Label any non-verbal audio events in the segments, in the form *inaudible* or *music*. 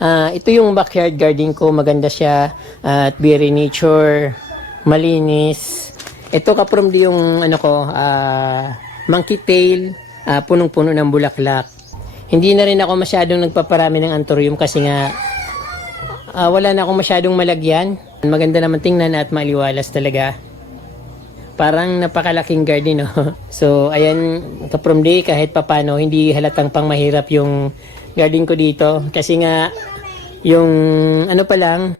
Ah, ito yung backyard garden ko. Maganda siya. At very nature. Malinis. Ito kaprom di yung ano ko, ah, monkey tail. ah, punong-puno ng bulaklak. Hindi na rin ako masyadong nagpaparami ng anthurium kasi nga ah, wala na akong masyadong malagyan. Maganda naman tingnan at maliwalas talaga. Parang napakalaking garden, no? *laughs* So, ayan, kaprom di, kahit papano, hindi halatang pang mahirap yung garden ko dito. Kasi nga, yung ano pa lang,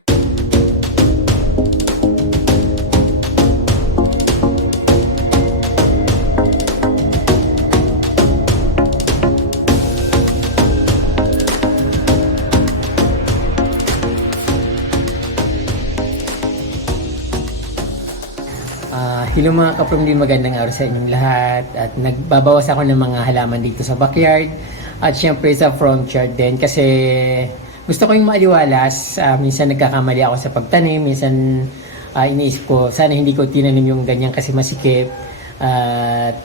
Ah, hello mga kapramdi, magandang araw sa inyong lahat. At nagbabawas ako ng mga halaman dito sa backyard at syempre sa front yard din kasi gusto ko yung maaliwalas. Ah, minsan nagkakamali ako sa pagtanim, minsan ah, iniisip ko sana hindi ko tinanim yung ganyan kasi masikip. At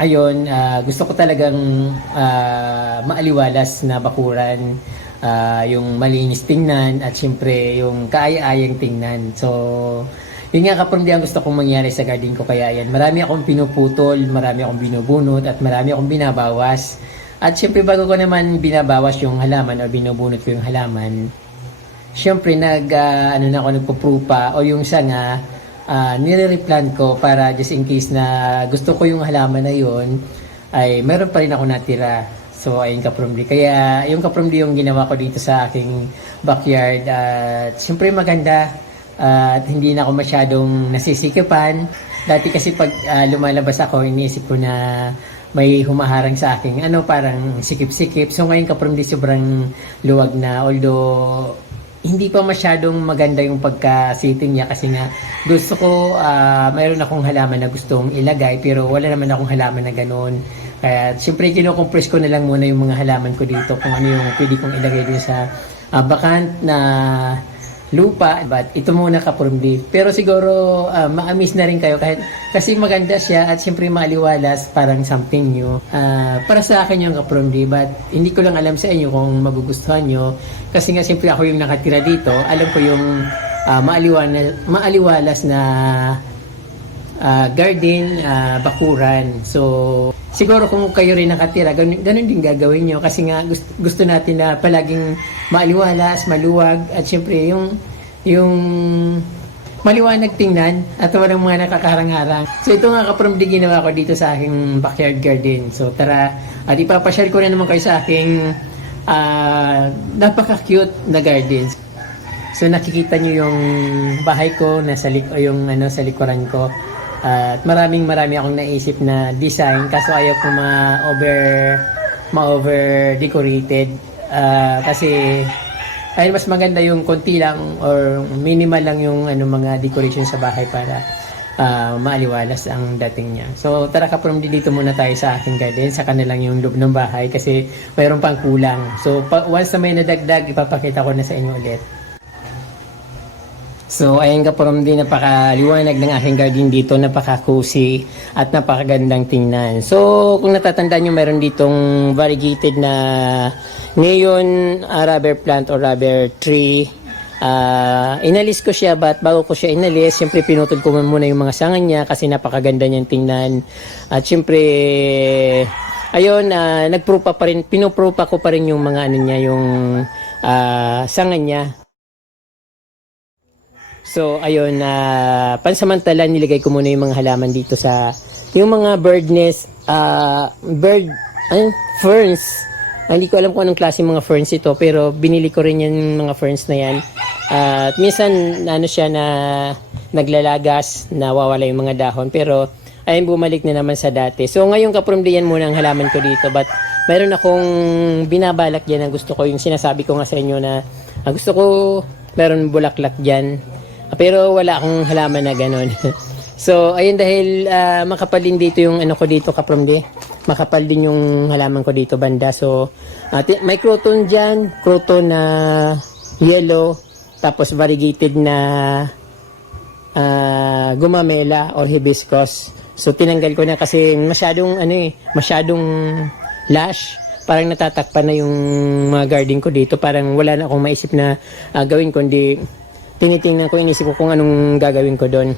ayun, ah, gusto ko talagang ah, maaliwalas na bakuran, ah, yung malinis tingnan at syempre yung kaaya-ayang tingnan. So, yun nga ang gusto kong mangyari sa garden ko kaya yan. Marami akong pinuputol, marami akong binubunot at marami akong binabawas. At syempre bago ko naman binabawas yung halaman o binubunot ko yung halaman, syempre nag ah, ano na ako nagpo-prupa o yung sanga uh, nire-replant ko para just in case na gusto ko yung halaman na yun ay meron pa rin ako natira. So ayun kapromdi. Kaya yung kapromdi yung ginawa ko dito sa aking backyard at syempre maganda at hindi na ako masyadong nasisikipan. Dati kasi pag ah, lumalabas ako, iniisip ko na may humaharang sa akin. Ano, parang sikip-sikip. So ngayon kapromdi sobrang luwag na. Although hindi pa masyadong maganda yung pagka-sitting niya kasi nga gusto ko, ah, mayroon akong halaman na gustong ilagay pero wala naman akong halaman na ganoon. Kaya siyempre kinocompress ko na lang muna yung mga halaman ko dito kung ano yung pwede kong ilagay dito sa ah, vacant na lupa but ito muna kapurumdi pero siguro ah, maamis na rin kayo kahit kasi maganda siya at siyempre maaliwalas parang something new. Ah, para sa akin yung kapurumdi but hindi ko lang alam sa inyo kung magugustuhan nyo. Kasi nga siyempre ako yung nakatira dito. Alam ko yung ah, maaliwalas, maaliwalas na ah, garden, ah, bakuran. So, siguro kung kayo rin nakatira, ganun, ganun din gagawin nyo. Kasi nga gusto, gusto natin na palaging maaliwalas, maluwag at syempre yung yung maliwanag tingnan at walang mga nakakaharang-harang. So ito nga kaprom di ginawa ko dito sa aking backyard garden. So tara, at ipapashare ko na naman kayo sa aking ah, napaka-cute na garden. So nakikita nyo yung bahay ko nasa lik o yung ano sa likuran ko. At maraming marami akong naisip na design kaso ayaw ko ma over ma decorated kasi ay mas maganda yung konti lang or minimal lang yung ano mga decoration sa bahay para ah, maaliwalas ang dating niya. So tara ka from dito muna tayo sa aking garden, sa kanilang yung loob ng bahay kasi mayroon pang kulang. So pa, once na may nadagdag, ipapakita ko na sa inyo ulit. So, ayun ka from din napakaliwanag ng aking garden dito, napaka-cozy at napakagandang tingnan. So, kung natatandaan nyo, meron ditong variegated na neon uh, rubber plant or rubber tree. Ah, inalis ko siya, but bago ko siya inalis, siyempre pinutol ko muna yung mga sanga niya kasi napakaganda niyang tingnan. At siyempre, ayun, ah, nagprupa pa rin, pinuprupa ko pa rin yung mga ano niya, yung ah, sanga niya. So, ayun, na pansamantala nilagay ko muna yung mga halaman dito sa yung mga bird nest, ah, bird, ano, ferns. Ah, hindi ko alam kung anong klase mga ferns ito, pero binili ko rin yung mga ferns na yan. At minsan, ano siya na naglalagas, nawawala yung mga dahon, pero ayun, bumalik na naman sa dati. So, ngayon kaprumdi yan muna ang halaman ko dito, but mayroon akong binabalak dyan na gusto ko, yung sinasabi ko nga sa inyo na ah, gusto ko meron bulaklak dyan. Pero wala akong halaman na ganun. *laughs* so, ayun dahil ah, makapal din dito yung ano ko dito kapromde. Makapal din yung halaman ko dito banda. So, ti- may croton dyan. Croton na yellow. Tapos variegated na ah, gumamela or hibiscus. So, tinanggal ko na kasi masyadong ano eh, masyadong lash. parang natatakpan na yung mga garden ko dito. Parang wala na akong maisip na ah, gawin kundi tinitingnan ko, inisip ko kung anong gagawin ko doon.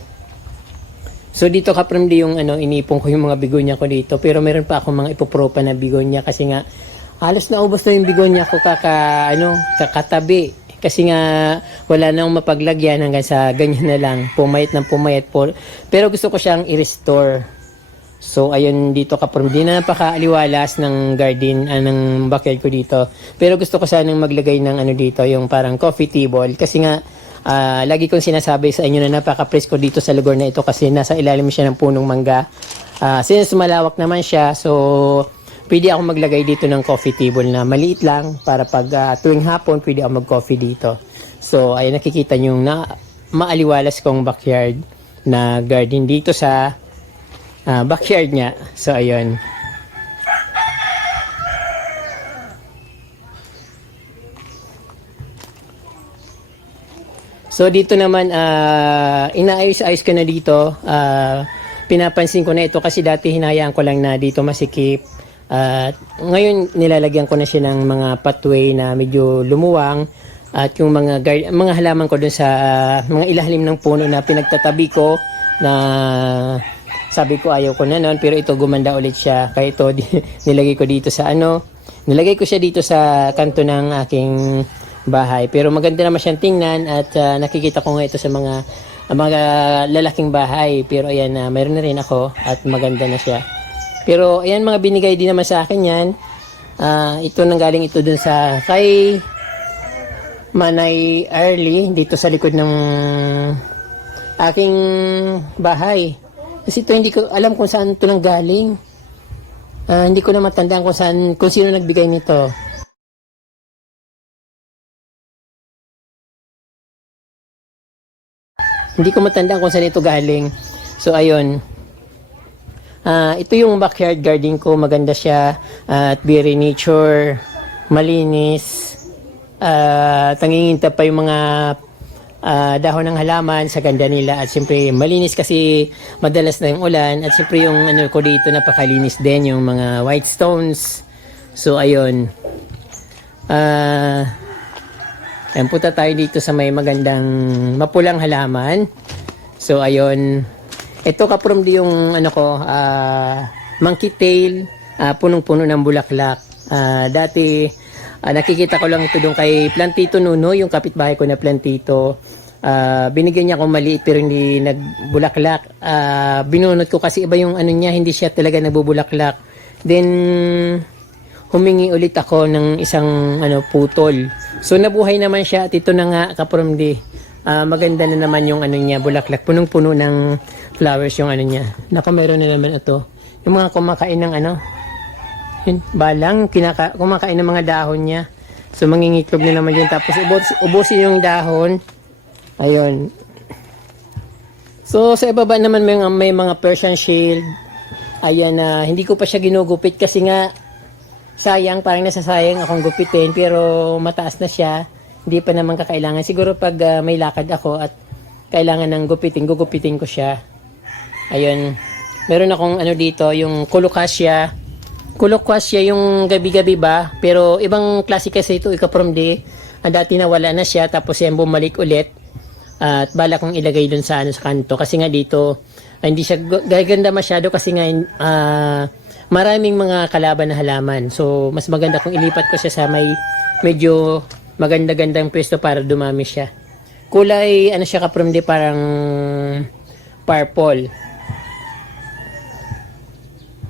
So dito kapramdi yung ano, inipon ko yung mga bigonya ko dito. Pero meron pa akong mga ipopropa na bigonya kasi nga halos naubos na yung bigonya ko kaka, ano, kakatabi. Kasi nga wala nang mapaglagyan hanggang sa ganyan na lang. Pumayat ng pumayat po. Pero gusto ko siyang i-restore. So ayun dito kapram. Di na napakaaliwalas ng garden, ah, ng backyard ko dito. Pero gusto ko sanang maglagay ng ano dito, yung parang coffee table. Kasi nga ah, lagi kong sinasabi sa inyo na napaka-presko dito sa lugar na ito kasi nasa ilalim siya ng punong mangga. Ah, since malawak naman siya, so pwede ako maglagay dito ng coffee table na maliit lang para pag ah, tuwing hapon pwede ako mag-coffee dito. So ay nakikita nyo na maaliwalas kong backyard na garden dito sa ah, backyard niya. So ayun. So dito naman ah, inaayos-ayos ko na dito. Ah, pinapansin ko na ito kasi dati hinayaan ko lang na dito masikip. At ngayon nilalagyan ko na siya ng mga pathway na medyo lumuwang at yung mga gar- mga halaman ko dun sa ah, mga ilalim ng puno na pinagtatabi ko na sabi ko ayaw ko na noon pero ito gumanda ulit siya kaya ito *laughs* nilagay ko dito sa ano nilagay ko siya dito sa kanto ng aking bahay pero maganda naman siyang tingnan at ah, nakikita ko nga ito sa mga ah, mga lalaking bahay pero ayan na mayroon na rin ako at maganda na siya pero ayan mga binigay din naman sa akin yan Ah, ito nanggaling ito dun sa kay Manay Early dito sa likod ng aking bahay. Kasi ito hindi ko alam kung saan ito nanggaling. Ah, hindi ko na matandaan kung saan kung sino nagbigay nito. Hindi ko matandaan kung saan ito galing. So ayun. Ah, ito yung backyard garden ko, maganda siya at very nature, malinis. Ah, tanginginta pa yung mga ah, dahon ng halaman sa ganda nila at siyempre malinis kasi madalas na yung ulan at siyempre yung ano ko dito napakalinis din yung mga white stones. So ayun. Ah, Ayan, punta tayo dito sa may magandang mapulang halaman. So, ayun. Ito kaprom di yung ano ko, ah, monkey tail, ah, punong-puno ng bulaklak. Ah, dati, ah, nakikita ko lang ito doon kay Plantito Nuno, yung kapitbahay ko na Plantito. Ah, binigyan niya ako maliit pero hindi nagbulaklak. Ah, binunot ko kasi iba yung ano niya, hindi siya talaga nagbubulaklak. Then, humingi ulit ako ng isang ano putol. So nabuhay naman siya at ito na nga kapromdi. Ah, maganda na naman yung ano niya, bulaklak. Punong-puno ng flowers yung ano niya. Naka meron na naman ito. Yung mga kumakain ng ano, yun, balang, kinaka, kumakain ng mga dahon niya. So mangingitlog na naman yun. Tapos ubos, ubusin yung dahon. Ayun. So sa ibaba naman may, may mga Persian shield. Ayan na, hindi ko pa siya ginugupit kasi nga sayang, parang nasasayang akong gupitin pero mataas na siya. Hindi pa naman kakailangan. Siguro pag ah, may lakad ako at kailangan ng gupitin, gugupitin ko siya. Ayun. Meron akong ano dito, yung Colocasia. Colocasia yung gabi-gabi ba? Pero ibang klase kasi ito, ika from day. Ah, dati nawala na siya, tapos yan bumalik ulit. At bala kong ilagay dun sa, ano, sa kanto. Kasi nga dito, ah, hindi siya gaganda masyado kasi nga ah, maraming mga kalaban na halaman. So, mas maganda kung ilipat ko siya sa may medyo maganda-gandang pwesto para dumami siya. Kulay, ano siya kaprom di parang purple.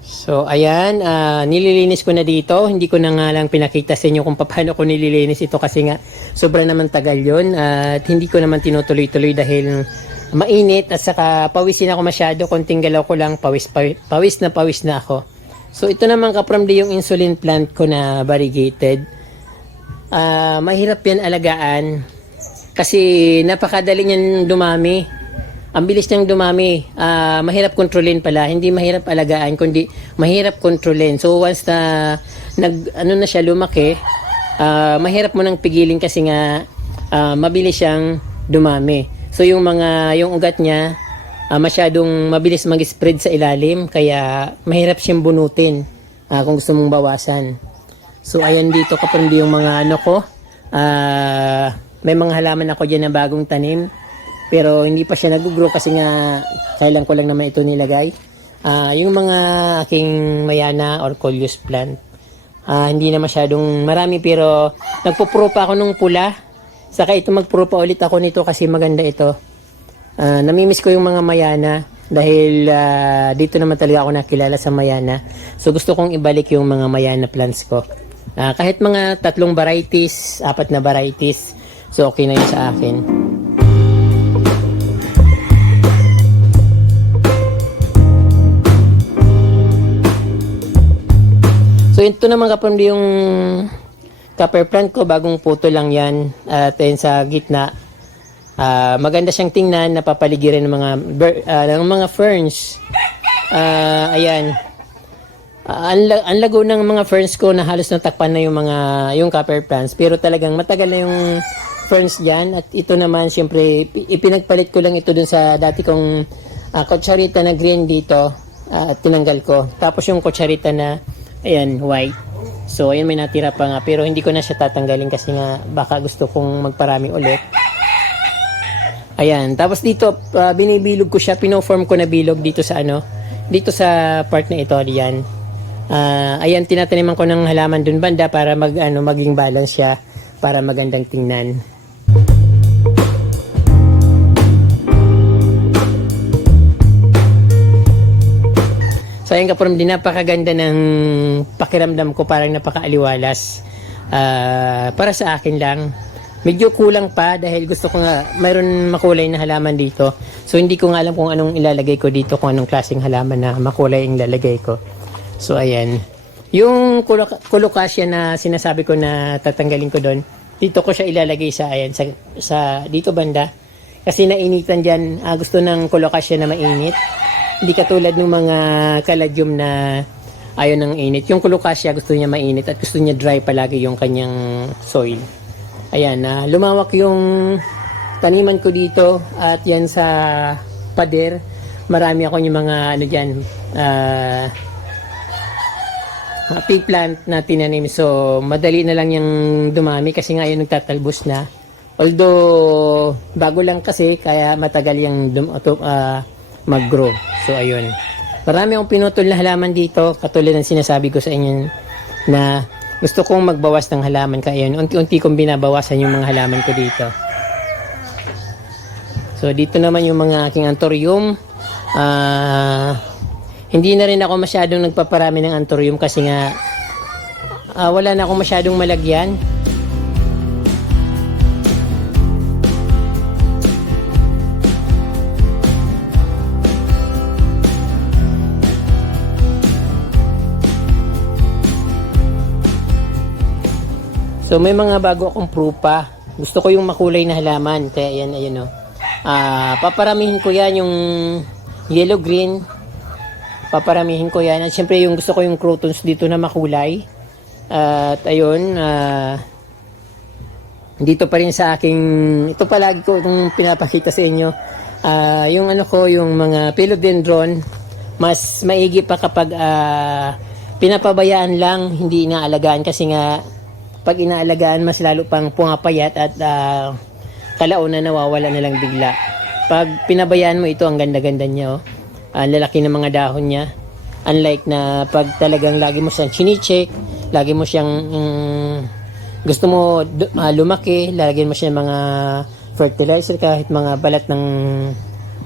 So, ayan, ah, nililinis ko na dito. Hindi ko na nga lang pinakita sa inyo kung paano ko nililinis ito kasi nga sobra naman tagal yun. At hindi ko naman tinutuloy-tuloy dahil mainit at saka pawisin ako masyado. Konting galaw ko lang, pawis, pawis, pawis na pawis na ako. So, ito naman kapramdi yung insulin plant ko na variegated. Ah, mahirap yan alagaan kasi napakadali niyan dumami. Ang bilis niyang dumami. Ah, mahirap kontrolin pala. Hindi mahirap alagaan, kundi mahirap kontrolin. So once na nag ano na siya lumaki, ah, mahirap mo nang pigilin kasi nga ah, mabilis siyang dumami. So yung mga yung ugat niya ah, masyadong mabilis mag-spread sa ilalim kaya mahirap siyang bunutin ah, kung gusto mong bawasan. So ayan dito kapag yung mga ano ko. Ah, may mga halaman ako dyan na bagong tanim. Pero hindi pa siya nag-grow kasi nga kailan ko lang naman ito nilagay. Ah, yung mga aking mayana or coleus plant. Ah, hindi na masyadong marami pero nagpo-pro pa ako nung pula. Saka ito magpro pa ulit ako nito kasi maganda ito. Ah, namimiss ko yung mga mayana dahil ah, dito naman talaga ako nakilala sa mayana. So gusto kong ibalik yung mga mayana plants ko. Ah, kahit mga tatlong varieties, apat na varieties, so okay na yun sa akin. So ito naman kapamdi yung copper plant ko, bagong puto lang yan. At yun sa gitna, ah, maganda siyang tingnan, napapaligiran ng mga, ah, ng mga ferns. Ah, ayan. Ah, ang, ang lago ng mga ferns ko na halos natakpan na yung mga yung copper plants pero talagang matagal na yung ferns diyan at ito naman siyempre pi- ipinagpalit ko lang ito dun sa dati kong uh, kutsarita na green dito at tinanggal ko tapos yung kutsarita na ayan white so ayan may natira pa nga pero hindi ko na siya tatanggalin kasi nga baka gusto kong magparami ulit Ayan, tapos dito ah, binibilog ko siya, pinoform ko na bilog dito sa ano, dito sa part na ito, diyan. Ah, ayan, tinataniman ko ng halaman dun banda para mag ano, maging balance siya para magandang tingnan. So ayun kapag din napakaganda ng pakiramdam ko parang napakaaliwalas. Ah, para sa akin lang. Medyo kulang pa dahil gusto ko nga mayroon makulay na halaman dito. So hindi ko nga alam kung anong ilalagay ko dito, kung anong klaseng halaman na makulay ang ilalagay ko. So ayan. Yung kulok- kulokasya na sinasabi ko na tatanggalin ko doon, dito ko siya ilalagay sa ayan sa, sa dito banda. Kasi nainitan diyan, ah, gusto ng kulokasya na mainit. Hindi katulad ng mga kaladyum na ayaw ng init. Yung kulokasya gusto niya mainit at gusto niya dry palagi yung kanyang soil. Ayan, na lumawak yung taniman ko dito at yan sa pader. Marami ako yung mga ano diyan, ah mga pig plant na tinanim. So, madali na lang yung dumami kasi nga yun nagtatalbos na. Although, bago lang kasi, kaya matagal yung dum- ah, mag-grow. So, ayun. Marami akong pinutol na halaman dito, katulad ng sinasabi ko sa inyo na gusto kong magbawas ng halaman. Kaya yun, unti-unti kong binabawasan yung mga halaman ko dito. So, dito naman yung mga aking antorium. Ah... Hindi na rin ako masyadong nagpaparami ng antorium kasi nga ah, wala na akong masyadong malagyan. So may mga bago akong prupa. Gusto ko yung makulay na halaman. Kaya yan, ayun o. Ah, paparamihin ko yan yung yellow green, paparamihin ko yan. At syempre yung gusto ko yung crotons dito na makulay. at ayun, ah, dito pa rin sa aking, ito palagi ko itong pinapakita sa inyo. Ah, yung ano ko, yung mga philodendron, mas maigi pa kapag ah, pinapabayaan lang, hindi inaalagaan kasi nga pag inaalagaan mas lalo pang pumapayat at uh, kalauna nawawala na lang bigla. Pag pinabayaan mo ito, ang ganda-ganda niya. Oh. Ang lalaki ng mga dahon niya. Unlike na pag talagang lagi mo siyang chinicheck, lagi mo siyang mm, gusto mo ah, lumaki, lagyan mo siya ng mga fertilizer kahit mga balat ng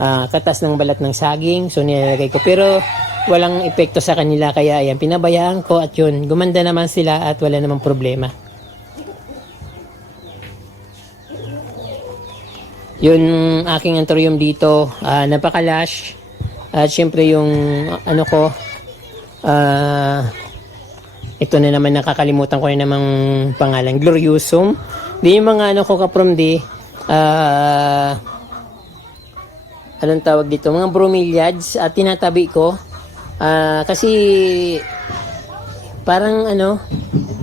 ah, katas ng balat ng saging. So nilalagay ko. Pero walang epekto sa kanila kaya ayan, pinabayaan ko at yun, gumanda naman sila at wala namang problema. Yun aking antorium dito, ah, napakalash. At syempre yung ano ko, ah, ito na naman nakakalimutan ko na namang pangalan, Gloriosum. Di yung mga ano ko kaprom di, ah, anong tawag dito, mga bromeliads at tinatabi ko. Ah, kasi parang ano,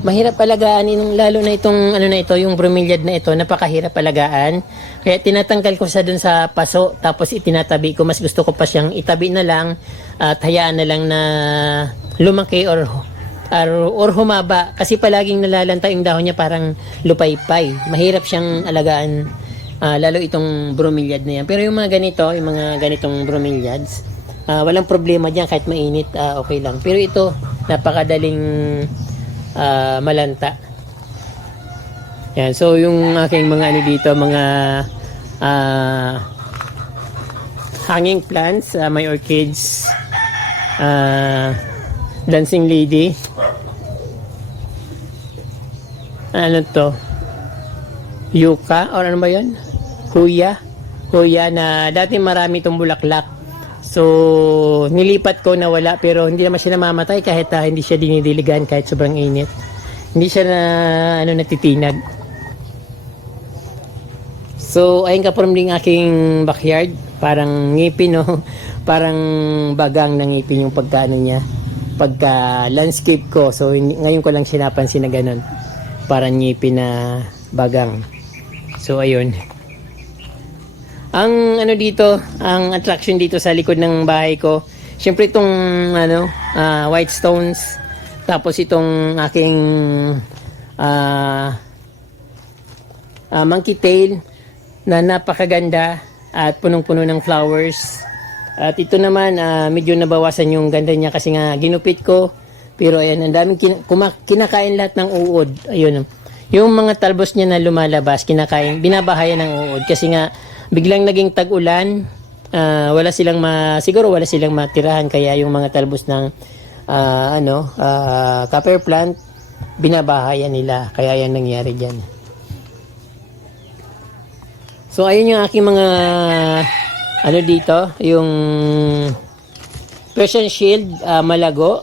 mahirap alagaan yung lalo na itong ano na ito, yung bromeliad na ito, napakahirap alagaan. Kaya tinatanggal ko sa dun sa paso, tapos itinatabi ko. Mas gusto ko pa siyang itabi na lang at hayaan na lang na lumaki or or, or humaba kasi palaging nalalanta yung dahon niya parang lupaypay. Mahirap siyang alagaan ah, lalo itong bromeliad na yan. Pero yung mga ganito, yung mga ganitong bromeliads, ah, walang problema diyan kahit mainit, ah, okay lang. Pero ito, napakadaling ah, malanta. Yan, so yung aking mga ano dito, mga ah, hanging plants, ah, may orchids, ah, dancing lady. Ano to? Yuka or ano ba 'yon? Huya. Huya na dati marami itong bulaklak. So, nilipat ko na wala pero hindi naman siya namamatay kahit ah, hindi siya dinidiligan kahit sobrang init. Hindi siya na ano natitinag. So, ayun ka from ding aking backyard. Parang ngipin, no? *laughs* Parang bagang ng ngipin yung pagkaano niya. Pagka landscape ko. So, ngayon ko lang siya napansin na ganun. Parang ngipin na bagang. So, ayun. Ang ano dito, ang attraction dito sa likod ng bahay ko, syempre itong ano, ah, white stones, tapos itong aking ah ah, monkey tail na napakaganda at punong-puno ng flowers. At ito naman, ah, medyo nabawasan yung ganda niya kasi nga ginupit ko. Pero ayan, ang daming kin- kinakain lahat ng uod. Ayun. Yung mga talbos niya na lumalabas, kinakain, binabahayan ng uod kasi nga biglang naging tag-ulan. ah, wala silang ma, siguro wala silang matirahan kaya yung mga talbos ng ah, ano, ah, copper plant binabahayan nila. Kaya yan nangyari diyan. So ayun yung aking mga ano dito, yung Persian Shield ah, malago.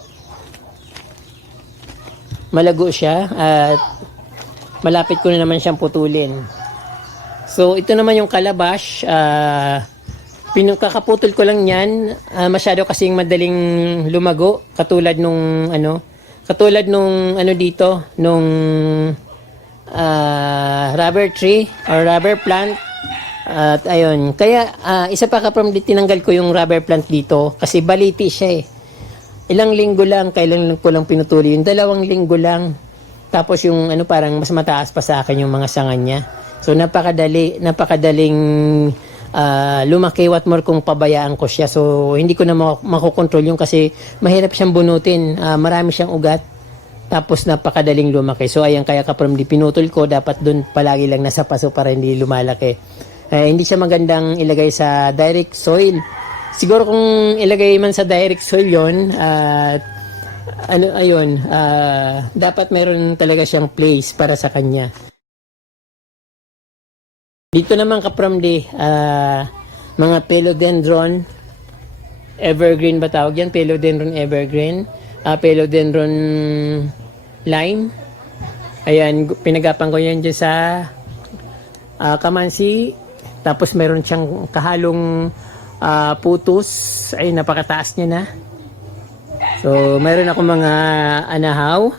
Malago siya at malapit ko na naman siyang putulin. So ito naman yung kalabash, ah pinukakaputol ko lang yan, ah, masyado kasing madaling lumago katulad nung ano, katulad nung ano dito, nung ah, rubber tree or rubber plant at ayun, kaya ah, isa pa ka from tinanggal ko yung rubber plant dito kasi baliti siya eh. Ilang linggo lang, kailan ko lang pinutuli yung dalawang linggo lang. Tapos yung ano parang mas mataas pa sa akin yung mga sanga niya. So napakadali, napakadaling ah, lumaki what more kung pabayaan ko siya. So hindi ko na mak- makokontrol yung kasi mahirap siyang bunutin. Ah, marami siyang ugat. Tapos napakadaling lumaki. So ayan kaya ka from pinutol ko, dapat doon palagi lang nasa paso para hindi lumalaki. Eh, hindi siya magandang ilagay sa direct soil. Siguro kung ilagay man sa direct soil yon at ano ayun, ah, dapat meron talaga siyang place para sa kanya. Dito naman ka from the ah, mga philodendron evergreen ba tawag yan? Philodendron evergreen. Ah, philodendron lime. Ayan, pinagapan ko yan dyan sa ah, kamansi. Tapos meron siyang kahalong ah, putus. Ay, napakataas niya na. So, meron ako mga anahaw.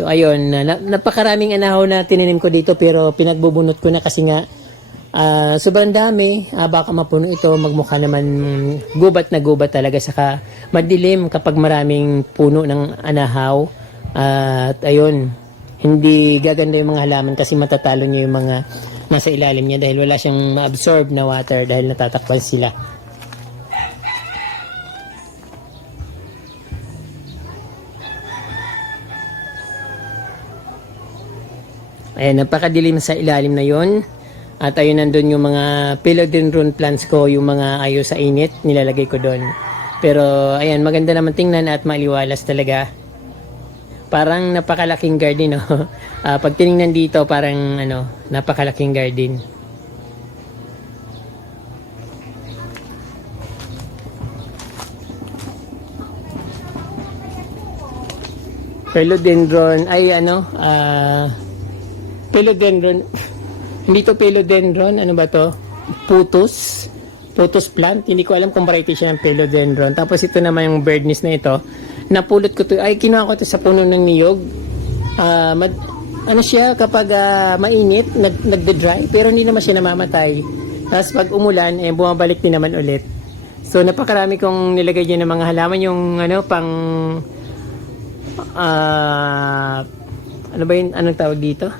So, ayun. Na, napakaraming anahaw na tininim ko dito pero pinagbubunot ko na kasi nga ah, sobrang dami. Ah, baka mapuno ito. Magmukha naman gubat na gubat talaga. Saka madilim kapag maraming puno ng anahaw. at ayun, hindi gaganda yung mga halaman kasi matatalo niya yung mga nasa ilalim niya dahil wala siyang ma-absorb na water dahil natatakpan sila. Ayan, napakadilim sa ilalim na yon. At ayun nandun yung mga philodendron plants ko, yung mga ayaw sa init, nilalagay ko doon. Pero ayan, maganda naman tingnan at maliwalas talaga. Parang napakalaking garden, no? *laughs* Ah, pag tiningnan dito, parang ano, napakalaking garden. Philodendron, ay ano, ah, philodendron, hindi to philodendron, ano ba to? Putus, putus plant, hindi ko alam kung variety siya ng philodendron. Tapos ito naman yung birdnest na ito, napulot ko to, ay kinuha ko to sa puno ng niyog. Ah, mad, ano siya, kapag ah, mainit, nag, nagde-dry, pero hindi naman siya namamatay. Tapos pag umulan, eh, bumabalik din naman ulit. So napakarami kong nilagay dyan ng mga halaman, yung ano, pang ah, ano ba yun, anong tawag dito?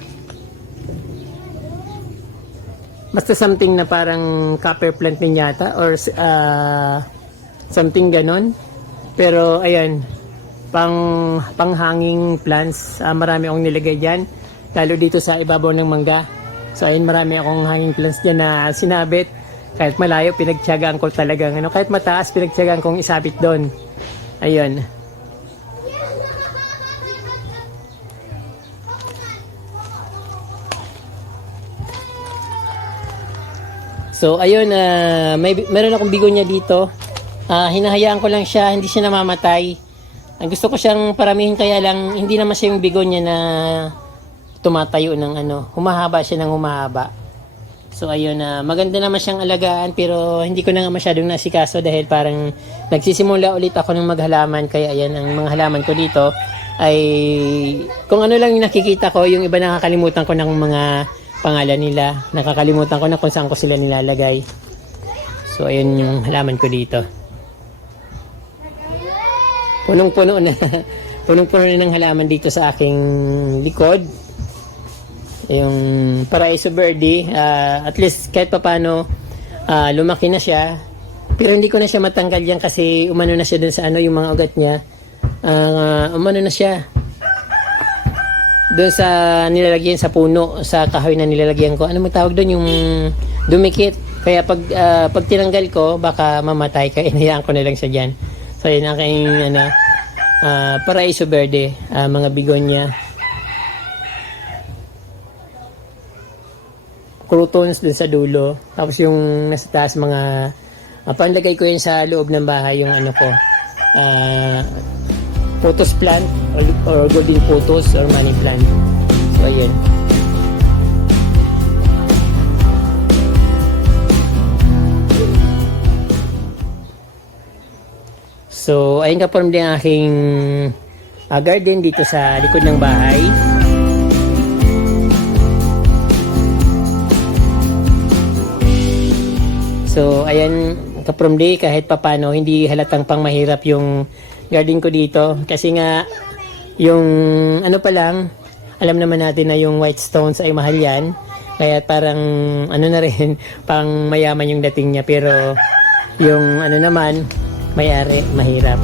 Basta something na parang copper plant din yata or ah, something ganon. Pero ayan, pang panghanging plants, ah, marami akong nilagay diyan lalo dito sa ibabaw ng mangga. So ayun, marami akong hanging plants diyan na sinabit. Kahit malayo, pinagtiyagaan ko talagang ano, kahit mataas, pinagtiyagaan kong isabit doon. Ayun. So ayun, ah, may meron akong bigonya dito. Ah, hinahayaan ko lang siya, hindi siya namamatay. Ang gusto ko siyang paramihin kaya lang hindi naman siya yung bigonya na tumatayo ng ano, humahaba siya ng humahaba. So ayun na maganda naman siyang alagaan pero hindi ko na nga masyadong nasikaso dahil parang nagsisimula ulit ako ng maghalaman kaya ayan ang mga halaman ko dito ay kung ano lang yung nakikita ko yung iba nakakalimutan ko ng mga pangalan nila nakakalimutan ko na kung saan ko sila nilalagay so ayun yung halaman ko dito punong-puno na *laughs* punong-puno na ng halaman dito sa aking likod yung Paraiso Verde, ah, at least kahit papano ah, lumaki na siya. Pero hindi ko na siya matanggal yan kasi umano na siya dun sa ano, yung mga ugat niya. Ah, umano na siya. Doon sa nilalagyan sa puno, sa kahoy na nilalagyan ko. Ano mo tawag doon? Yung dumikit. Kaya pag, ah, pag tinanggal ko, baka mamatay ka. *laughs* Inayaan ko na lang siya dyan. So yun ang aking ano, ah, Paraiso Verde, ah, mga bigonya. croutons dun sa dulo. Tapos yung nasa taas mga uh, panlagay ko yun sa loob ng bahay yung ano ko. ah photos plant or, or golden photos or money plant. So ayan. So, ayun ka din ang aking ah, garden dito sa likod ng bahay. So, ayan, kaprom day, kahit papano, hindi halatang pang mahirap yung garden ko dito. Kasi nga, yung ano pa lang, alam naman natin na yung white stones ay mahal yan. Kaya parang, ano na rin, *laughs* pang mayaman yung dating niya. Pero, yung ano naman, may-ari, mahirap.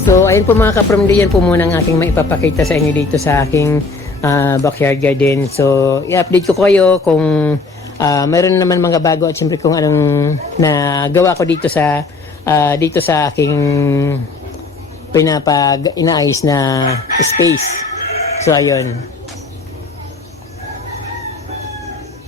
So, ayun po mga ka-from yan po muna ang aking maipapakita sa inyo dito sa aking ah, backyard garden. So, i-update ko kayo kung ah, mayroon naman mga bago at syempre kung anong nagawa ko dito sa ah, dito sa aking pinapag inaayos na space. So, ayun.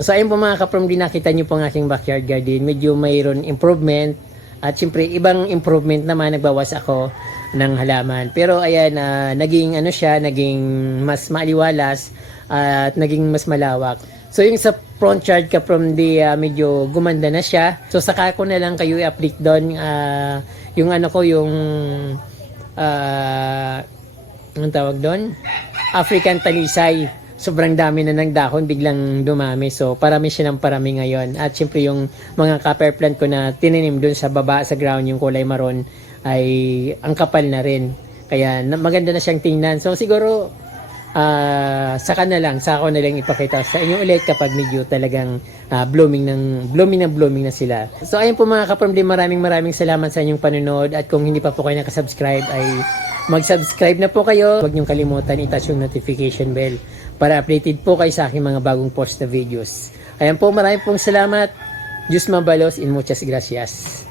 So, ayun po mga ka-from nakita nyo po ang aking backyard garden. Medyo mayroon improvement. At syempre, ibang improvement naman nagbawas ako ng halaman. Pero ayan, ah, naging ano siya, naging mas maaliwalas at naging mas malawak. So yung sa front yard ka from the ah, medyo gumanda na siya. So saka ko na lang kayo i-update doon ah, yung ano ko yung ah anong tawag doon? African talisay. Sobrang dami na ng dahon, biglang dumami. So, parami siya ng parami ngayon. At syempre yung mga copper plant ko na tininim doon sa baba, sa ground, yung kulay maroon, ay ang kapal na rin. Kaya maganda na siyang tingnan. So, siguro, ah saka na lang, saka ko na lang ipakita sa inyo ulit kapag medyo talagang ah, blooming ng blooming na blooming na sila. So ayun po mga kapamilya, maraming maraming salamat sa inyong panonood at kung hindi pa po kayo nakasubscribe ay mag-subscribe na po kayo. Huwag niyong kalimutan i-touch yung notification bell para updated po kayo sa aking mga bagong post na videos. Ayan po, maraming pong salamat. Diyos mabalos in muchas gracias.